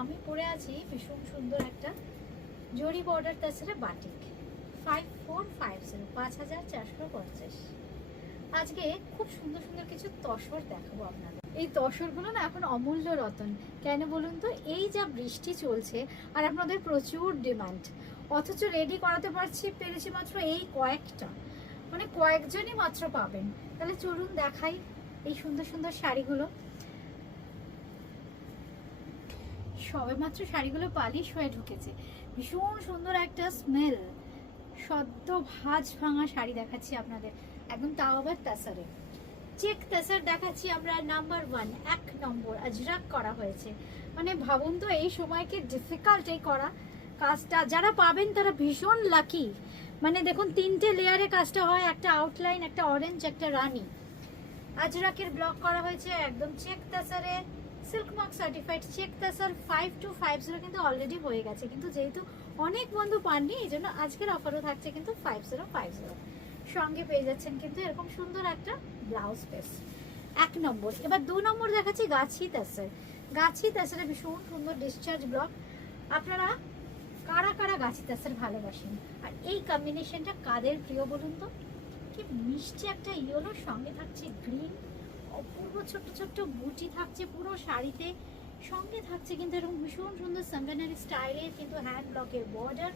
আমি পরে আছি ভীষণ সুন্দর একটা জরি বর্ডার তাছাড়া বাটিক 5450 5450। আজকে খুব সুন্দর সুন্দর কিছু তসর দেখাবো আপনাদের। এই তসরগুলো না এখন অমূল্য রতন। কেন বলুন তো, এই যা বৃষ্টি চলছে আর আপনাদের প্রচুর ডিমান্ড, অথচ রেডি করাতে পেরেছি মাত্র এই কয়েকটা, মানে কয়েকজনই মাত্র পাবেন। তাহলে চলুন দেখাই এই সুন্দর সুন্দর শাড়িগুলো। সবে মাত্র শাড়িগুলো পালিশ হয়ে ঢুকেছে, ভীষণ সুন্দর একটা স্মেল, সদ্য ভাঁজ ভাঙা শাড়ি দেখাচ্ছি আপনাদের, একদম তাও আবার তাসারে চেক তাসার দেখাচ্ছি আমরা। নাম্বার 1 এক নম্বর আজরাক করা হয়েছে। মানে ভাবুন তো এই সময়কে ডিফিকাল্ট এই করা কাজটা, যারা পাবেন তারা ভীষণ লাকি। মানে দেখুন 3টে লেয়ারে কাজটা হয়, একটা আউটলাইন, একটা অরেঞ্জ, একটা রানী। আজরাকের ব্লক করা হয়েছে একদম চেক তাসারে, silk mark certified check tussar 5250 কিন্তু অলরেডি হয়ে গেছে, কিন্তু যেহেতু অনেক বন্ধু পাননি এই জন্য আজকের অফারও থাকছে কিন্তু 5050। সঙ্গে পেয়ে যাচ্ছেন কিন্তু এরকম সুন্দর একটা ব্লাউজ পিস। এক নম্বর। এবার 2 নম্বর দেখাচ্ছি গাছি তাসার। গাছি তাসারে ভীষণ সুন্দর ডিসচার্জ ব্লক। আপনারা কারা কারা গাছি তাসার ভালোবাসেন আর এই কম্বিনেশনটা কাদের প্রিয় বলুন তো? কি মিষ্টি একটা ইয়েলোর সঙ্গে থাকছে গ্রিন, অপূর্ব ছোট্ট ছোট্ট বুটি থাকছে পুরো শাড়িতে, সঙ্গে থাকছে কিন্তু এরকম ভীষণ সুন্দর সাঙ্গানারি স্টাইলের কিন্তু হ্যান্ড ব্লকের বর্ডার,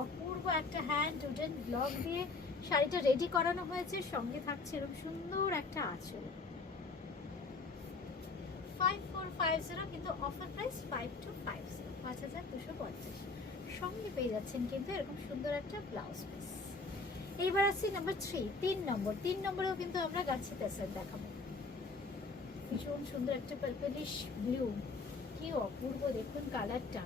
অপূর্ব একটা হ্যান্ড উডেন ব্লক দিয়ে শাড়িটা রেডি করানো হয়েছে। সঙ্গে থাকছে এরকম সুন্দর একটা আঁচল। 5450 কিন্তু অফার প্রাইস 5250, 5250। সঙ্গে পেয়ে যাচ্ছেন কিন্তু এরকম সুন্দর একটা ব্লাউজ পিস। এইবার আসছি নাম্বার 3 3 নম্বর। 3 নম্বরেও কিন্তু আমরা গাছি তাসার দেখাবো। ভীষণ সুন্দর একটা পার্পলিশ ব্লু, কি অপূর্ব দেখুন কালারটা।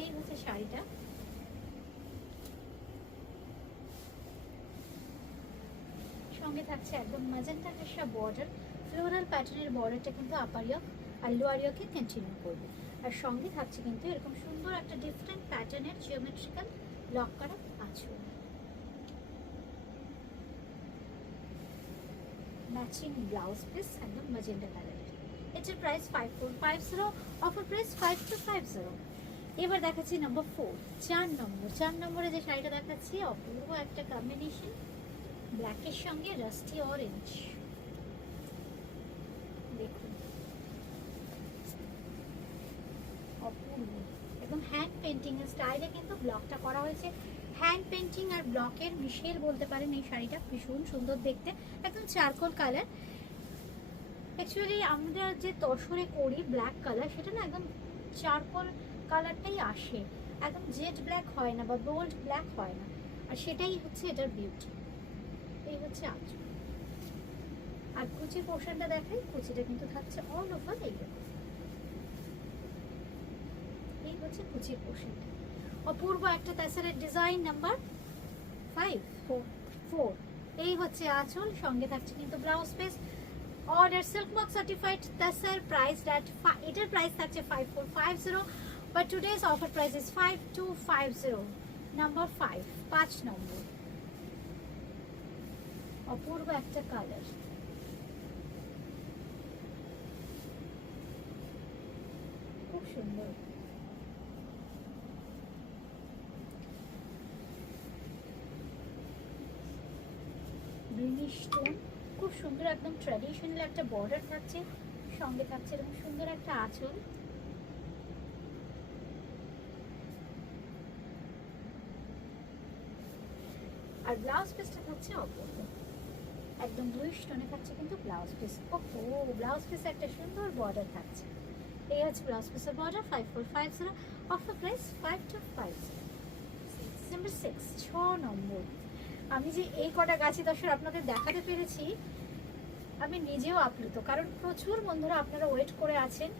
এই হচ্ছে শাড়িটা। সঙ্গে থাকছে একদম ম্যাজেন্টা কাশা বর্ডার, ফ্লোরাল প্যাটার্নের বর্ডারটা কিন্তু আপার ইয়ক আর লোয়ার ইয়কে কন্টিনিউ করবে। আর সঙ্গে থাকছে কিন্তু এরকম সুন্দর একটা ডিফারেন্ট প্যাটার্নের জিওমেট্রিক্যাল ব্লক করা আঁচল, ম্যাচিং ব্লাউজ পিস একদম ম্যাজেন্টা কালারের। এটার প্রাইস 5450, অফার প্রাইস 5250। এবার দেখাচ্ছি নাম্বার 4 4 নম্বর। 4 নম্বরে যে শাড়িটা দেখাচ্ছি অপূর্ব একটা কম্বিনেশন, ব্ল্যাকের সঙ্গে রাস্টি অরেঞ্জ। দেখুন অপূর্ব একদম হ্যান্ড পেন্টিং এর স্টাইলে কিন্তু ব্লকটা করা হয়েছে। হ্যান্ড পেন্টিং আর ব্লকের মিশেল বলতে পারেন এই শাড়িটা, ভীষণ সুন্দর দেখতে, একদম চারকোল কালার। অ্যাকচুয়ালি আমরা যে তসরে করি ব্ল্যাক কালার, সেটা না একদম চারকোল কালারটাই আসে, একদম জেড ব্ল্যাক হয় না বা বোল্ড ব্ল্যাক হয় না, আর সেটাই হচ্ছে এটার বিউটি। এই হচ্ছে আঁচল। আর কুচির পোর্শনটা দেখাই, কুচিটা কিন্তু থাকছে অল ওভার এইরকম। এই হচ্ছে কুচির পোর্শনটা, অপূর্ব একটা তাসারের ডিজাইন। নাম্বার 4 এই হচ্ছে আঁচল, সঙ্গে থাকছে কিন্তু blouse piece. Order silk mark certified tussar, price এটার প্রাইস থাকছে 5450, but today's offer price is 5250। Number 5 number. অপূর্ব একটা কালার, খুব সুন্দর। গ্রিনিশ টোন, খুব সুন্দর একদম ট্র্যাডিশনাল একটা বর্ডার থাকছে, সঙ্গে থাকছে এরকম সুন্দর একটা আঁচল। আর ব্লাউজ পিসটা থাকছে অপূর্ব, একদম ব্লুইশ টোনে থাকছে কিন্তু ব্লাউজ পিস। ওহো, ব্লাউজ পিসে একটা সুন্দর বর্ডার থাকছে। এই হচ্ছে ব্লাউজ পিসের বর্ডার 5450, অফার প্রাইস 5250। নাম্বার 6 নম্বর। আমি যে এই কটা গাছি দশর আপনাদের দেখাতে পেরেছি আমি নিজেও আপ্লুত, কারণ প্রচুর বন্ধুরা আপনারা ওয়েট করে আছেন।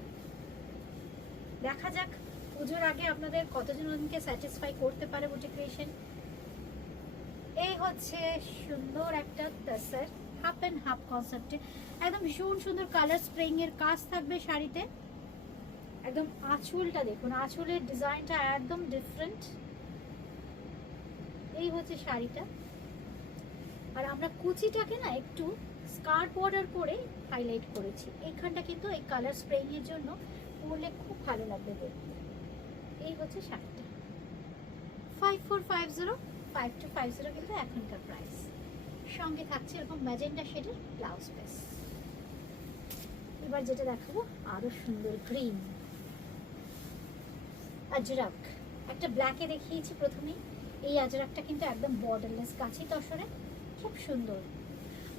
দেখা যাক পুজোর আগে আপনাদের কতজনকে স্যাটিসফাই করতে পারে বুটিক ক্রিয়েশন। এই হচ্ছে সুন্দর একটা তাসার, হাফ অ্যান্ড হাফ কনসেপ্টে, একদম ভীষণ সুন্দর কালার স্প্রিং এর কাজ থাকবে শাড়িতে। একদম আঁচলটা দেখুন, আঁচলের ডিজাইনটা একদম ডিফারেন্ট। এই হচ্ছে শাড়িটা। আর আমরা কুচিটাকে না একটু স্কার্ট বর্ডার করে হাইলাইট করেছি। এইখানটা কিন্তু এই কালার স্প্রেইং এর জন্য পরলে খুব ভালো লাগবে দেখতে। এই হচ্ছে শাড়িটা 5450 5250 কিন্তু এখনকার প্রাইস। সঙ্গে থাকছে এরকম ম্যাজেন্ডা শেডের ব্লাউজ পিস। এবার যেটা দেখাবো আরো সুন্দর গ্রিন আজরাক, একটা ব্ল্যাকে দেখিয়েছি প্রথমেই। এই আজরাকটা কিন্তু একদম বর্ডারলেস কাছি তসরে, খুব সুন্দর।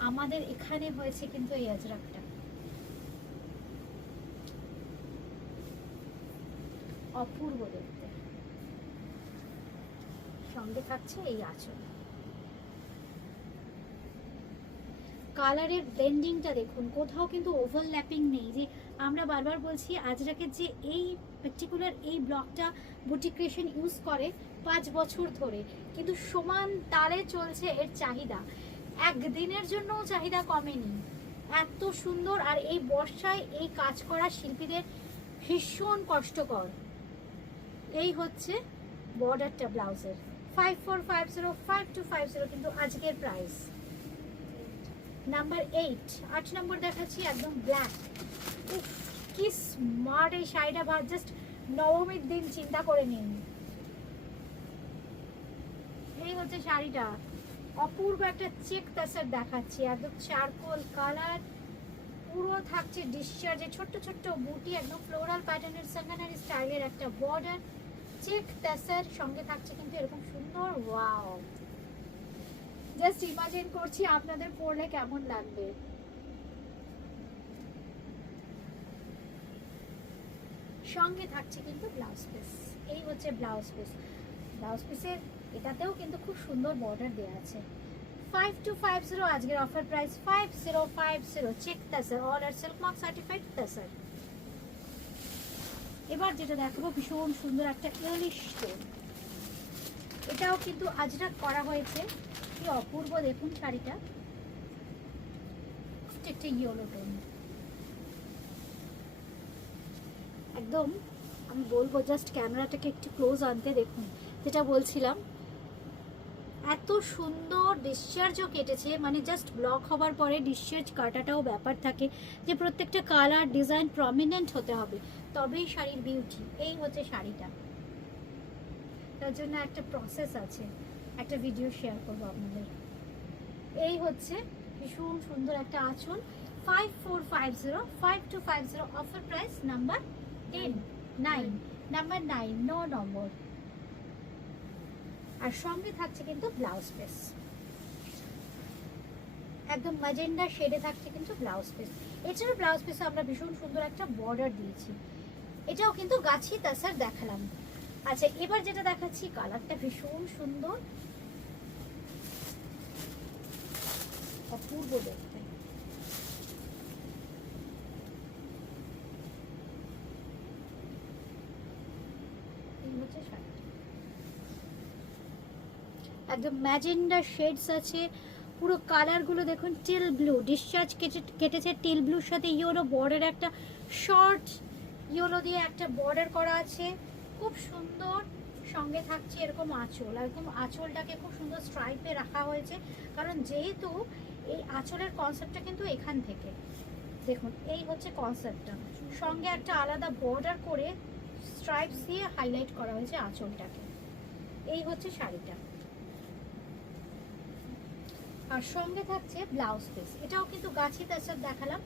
আমাদের এখানে হয়েছে কিন্তু এই আজরাকটা, অপূর্ব দেখতে। সঙ্গে থাকছে এই আঁচল। কালারের ব্লেন্ডিংটা দেখুন, কোথাও কিন্তু ওভারল্যাপিং নেই। যে আমরা বারবার বলছি আজরাকের যে এই পার্টিকুলার এই ব্লকটা বুটিক ক্রিয়েশন ইউজ করে 5 বছর ধরে, কিন্তু সমান তালে চলছে এর চাহিদা, একদিনের জন্যও চাহিদা কমেনি। এত সুন্দর, আর এই বর্ষায় এই কাজ করা শিল্পীদের ভীষণ কষ্টকর। এই হচ্ছে বর্ডারটা ব্লাউজের। 5450 5250 কিন্তু আজকের প্রাইস। নাম্বার 8 নম্বর দেখাচ্ছি একদম ব্ল্যাক। কি স্মার্ট এই শাড়িটা, জাস্ট নবমীর দিন চিন্তা করে নিন। এই হচ্ছে শাড়িটা, অপূর্ব একটা চেক তাসার দেখাচ্ছি, একদম চারকোল কালার, পুরো থাকছে ডিসচার্জে ছোট্ট ছোট্ট বুটি, একদম ফ্লোরাল প্যাটার্নের সাঙ্গানারি স্টাইলের একটা বর্ডার, চেক তাসার। সঙ্গে থাকছে কিন্তু এরকম সুন্দর, ওয়াও, জাস্ট ইমাজিন করছি আপনাদের পরলে কেমন লাগবে। সঙ্গে থাকছে কিন্তু ব্লাউজ পিস। এই হচ্ছে ব্লাউজ পিস। ব্লাউজ পিসের এটাতেও কিন্তু খুব সুন্দর বর্ডার দেওয়া আছে। 5250 আজকের অফার প্রাইস 5050। চেক তাসার, অল আর সিল্ক মার্ক সার্টিফাইড তাসার। এবার যেটা দেখাবো ভীষণ সুন্দর একটা ইয়েলিশ টোন, এটাও কিন্তু আজরাক করা হয়েছে। কি অপূর্ব দেখুন শাড়িটা, একটা ইয়েলো টোন একদম। আমি বলবো জাস্ট ক্যামেরাটাকে একটু ক্লোজ আনতে, দেখুন যেটা বলছিলাম, এত সুন্দর ডিসচার্জও কেটেছে। মানে জাস্ট ব্লক হবার পরে ডিসচার্জ কাটাটাও ব্যাপার থাকে, যে প্রত্যেকটা কালার ডিজাইন প্রমিনেন্ট হতে হবে, তবেই শাড়ির বিউটি। এই হচ্ছে শাড়িটা, তার জন্য একটা প্রসেস আছে, একটা ভিডিও শেয়ার করবো আপনাদের। এই হচ্ছে ভীষণ সুন্দর একটা আঁচল। 5450 5250 অফার প্রাইস নাম্বার 9 নাম্বার 9 9 নম্বর। আর সঙ্গে থাকছে কিন্তু ব্লাউজ পিস, একদম ম্যাজেন্ডা শেডে থাকছে কিন্তু ব্লাউজ পিস। এছাড়া ব্লাউজ পিসে আমরা ভীষণ সুন্দর একটা বর্ডার দিয়েছি, এটাও কিন্তু গাছি তাসার দেখালাম। আচ্ছা, এবার যেটা দেখাচ্ছি কালারটা ভীষণ সুন্দর, অপূর্ব দেখতে। একদম ম্যাজেন্ডা শেডস আছে, পুরো কালারগুলো দেখুন টিল ব্লু, ডিসচার্জ কেটেছে টিল ব্লুর সাথে ইয়েলো বর্ডার, একটা শর্ট ইয়েলো দিয়ে একটা বর্ডার করা আছে, খুব সুন্দর। সঙ্গে থাকছে এরকম আঁচল, এরকম আঁচলটাকে খুব সুন্দর স্ট্রাইপে রাখা হয়েছে, কারণ যেহেতু এই আঁচলের কনসেপ্টটা কিন্তু এখান থেকে দেখুন, এই হচ্ছে কনসেপ্টটা। সঙ্গে একটা আলাদা বর্ডার করে স্ট্রাইপস দিয়ে হাইলাইট করা হয়েছে আঁচলটাকে। এই হচ্ছে শাড়িটা। আর সঙ্গে থাকছে ব্লাউজ পিস, এটাও কিন্তু গাছি তাসার দেখালাম।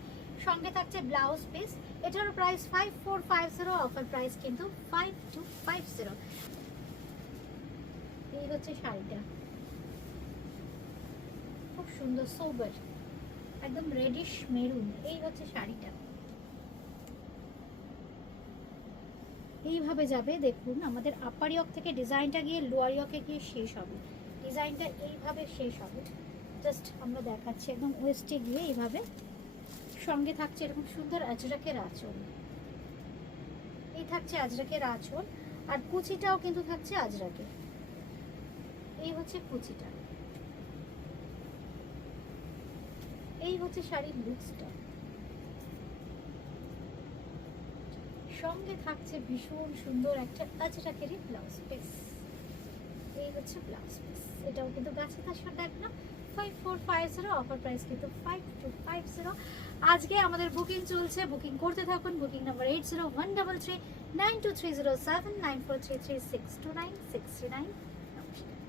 সঙ্গে থাকছে ব্লাউজ পিস, এটার প্রাইস 5450, অফার প্রাইস কিন্তু 5250। এই হচ্ছে শাড়িটা, খুব সুন্দর সোবার, একদম রেডিশ মেরুন। এই হচ্ছে শাড়িটা, এইভাবে যাবে। দেখুন আমাদের আপার ইয়ক থেকে ডিজাইনটা গিয়ে লোয়ার ইয়কে গিয়ে শেষ হবে, ডিজাইনটা এইভাবে শেষ হবে। জাস্ট আমরা দেখাচ্ছি একদম ওয়েস্টে গিয়ে এইভাবে। সঙ্গে থাকছে এরকম সুন্দর আজরাকের আঁচল, এই থাকছে আজরাকের আঁচল, আর কুচিটাও কিন্তু থাকছে আজরাকে। এই হচ্ছে কুচিটা, এই হচ্ছে শাড়ির লুকসটা। সঙ্গে থাকছে ভীষণ সুন্দর একটা আজরাকেরই ব্লাউজ পিস। এই হচ্ছে ব্লাউজ পিস, এটাও কিন্তু গাছি তাসার দেখলাম 55450, অফার প্রাইস কিন্তু 5250। আজকে আমাদের বুকিং চলছে, বুকিং করতে থাকুন। Booking number 8013392307 9433629639। নমস্কার।